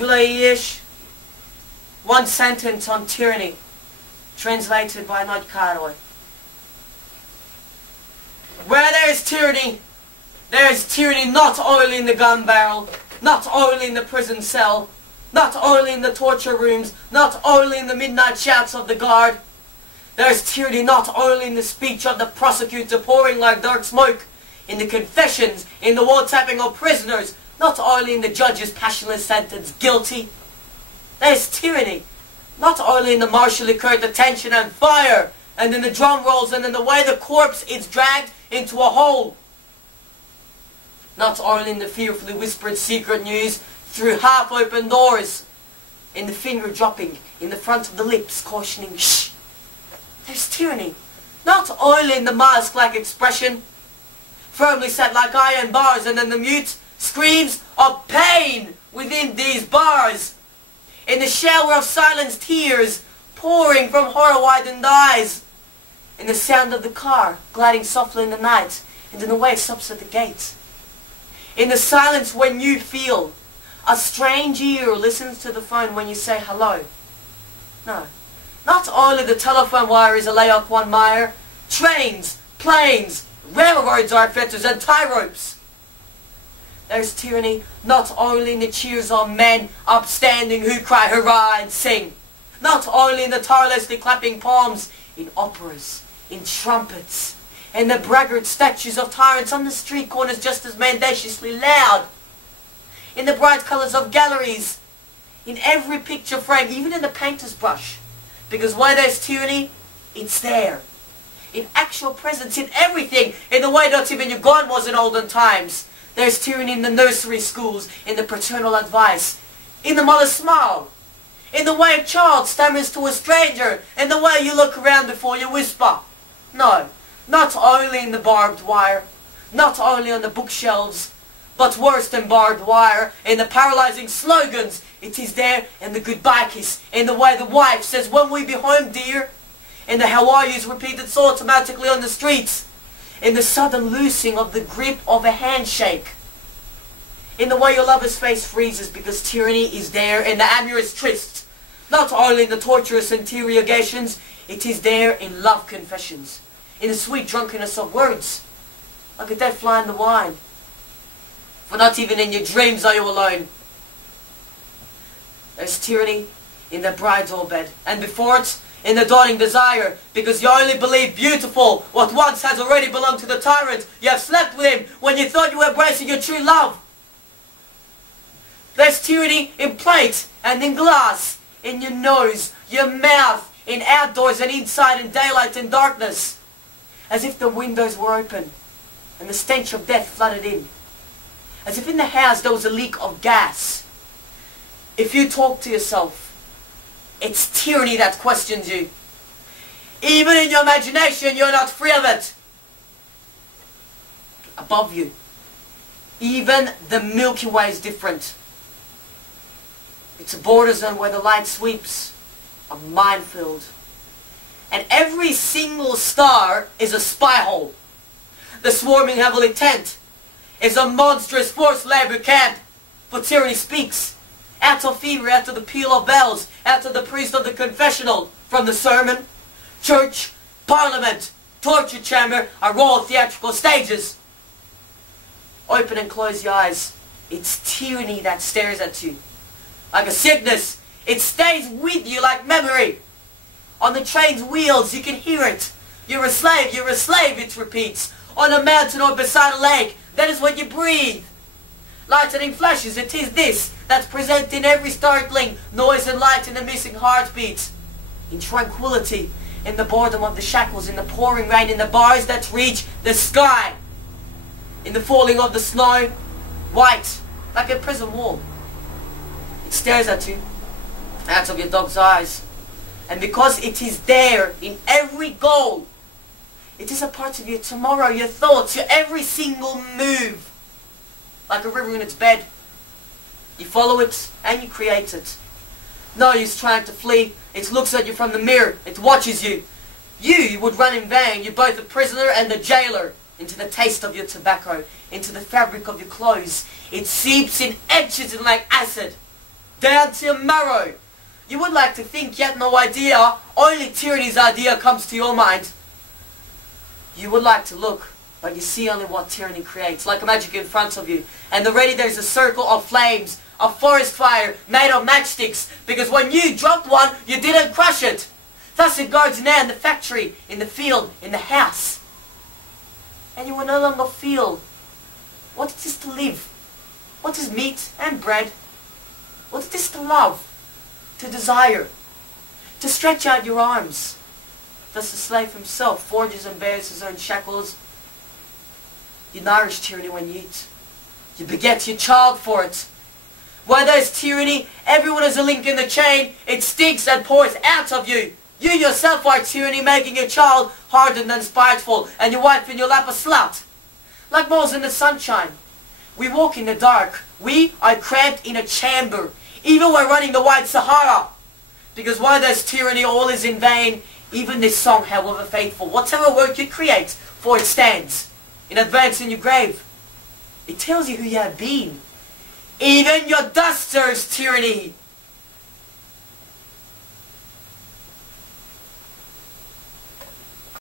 Gyula Illyés, one sentence on tyranny, translated by Nagy Károly. Where there is tyranny not only in the gun barrel, not only in the prison cell, not only in the torture rooms, not only in the midnight shouts of the guard. There is tyranny not only in the speech of the prosecutor pouring like dark smoke, in the confessions, in the wall-tapping of prisoners, not only in the judge's passionless sentence, guilty. There is tyranny not only in the martially curt attention and fire, and in the drum rolls, and in the way the corpse is dragged into a hole. Not only in the fearfully whispered secret news through half-open doors, in the finger dropping in the front of the lips, cautioning, shh. There's tyranny not only in the mask-like expression, firmly set like iron bars, and in the mute screams of pain within these bars, in the shower of silenced tears pouring from horror-widened eyes, in the sound of the car gliding softly in the night, and in the way it stops at the gate, in the silence when you feel a strange ear listens to the phone when you say hello. No, not only the telephone wire is a layoff one mire, trains, planes, railroads are fetters and tie ropes. There's tyranny not only in the cheers of men upstanding who cry hurrah and sing, not only in the tirelessly clapping palms, in operas, in trumpets, and the braggart statues of tyrants on the street corners just as mendaciously loud, in the bright colours of galleries, in every picture frame, even in the painter's brush, because where there's tyranny, it's there. In actual presence, in everything, in the way not even your God was in olden times. There's tyranny in the nursery schools, in the paternal advice, in the mother's smile, in the way a child stammers to a stranger, in the way you look around before you whisper. No, not only in the barbed wire, not only on the bookshelves, but worse than barbed wire, in the paralyzing slogans. It is there in the goodbye kiss, in the way the wife says, "When we be home, dear?" In the "how are yous" repeated so automatically on the streets, in the sudden loosing of the grip of a handshake, in the way your lover's face freezes because tyranny is there in the amorous trysts, not only in the torturous interrogations, it is there in love confessions, in the sweet drunkenness of words, like a dead fly in the wine. For not even in your dreams are you alone. There's tyranny in the bridal bed, and before it, in the dawning desire, because you only believe beautiful what once has already belonged to the tyrant. You have slept with him when you thought you were embracing your true love. There's tyranny in plate and in glass, in your nose, your mouth, in outdoors and inside, in daylight and darkness, as if the windows were open and the stench of death flooded in, as if in the house there was a leak of gas. If you talk to yourself, it's tyranny that questions you. Even in your imagination, you're not free of it. Above you, even the Milky Way is different. It's a border zone where the light sweeps, a minefield. And every single star is a spy hole. The swarming heavily tent is a monstrous forced labor camp. For tyranny speaks. Out of fever, out of the peal of bells, out of the priest of the confessional, from the sermon, church, parliament, torture chamber are all theatrical stages. Open and close your eyes. It's tyranny that stares at you. Like a sickness, it stays with you like memory. On the train's wheels, you can hear it. You're a slave, it repeats. On a mountain or beside a lake, that is what you breathe. Lightning flashes, it is this that's present in every startling noise and light in the missing heartbeat. In tranquility, in the boredom of the shackles, in the pouring rain, in the bars that reach the sky, in the falling of the snow, white, like a prison wall. It stares at you, out of your dog's eyes. And because it is there in every goal, it is a part of your tomorrow, your thoughts, your every single move. Like a river in its bed. You follow it and you create it. No use trying to flee. It looks at you from the mirror. It watches you. You would run in vain. You're both the prisoner and the jailer. Into the taste of your tobacco. Into the fabric of your clothes. It seeps in, etches in like acid. down to your marrow. You would like to think yet no idea, only tyranny's idea comes to your mind. You would like to look, but you see only what tyranny creates, like a magic in front of you. And already there's a circle of flames, a forest fire made of matchsticks, because when you dropped one, you didn't crush it. Thus it guards now in the factory, in the field, in the house. And you will no longer feel what it is to live, what is meat and bread, what it is to love, to desire, to stretch out your arms. Thus the slave himself forges and bears his own shackles. You nourish tyranny when you eat. You beget your child for it. Where there's tyranny, everyone is a link in the chain. It stinks and pours out of you. You yourself are tyranny, making your child hardened and spiteful, and your wife in your lap a slut. Like moles in the sunshine. We walk in the dark. We are cramped in a chamber, even when running the White Sahara. Because while there's tyranny, all is in vain. Even this song, however faithful, whatever work you create, for it stands in advance in your grave. It tells you who you have been. Even your dust serves tyranny.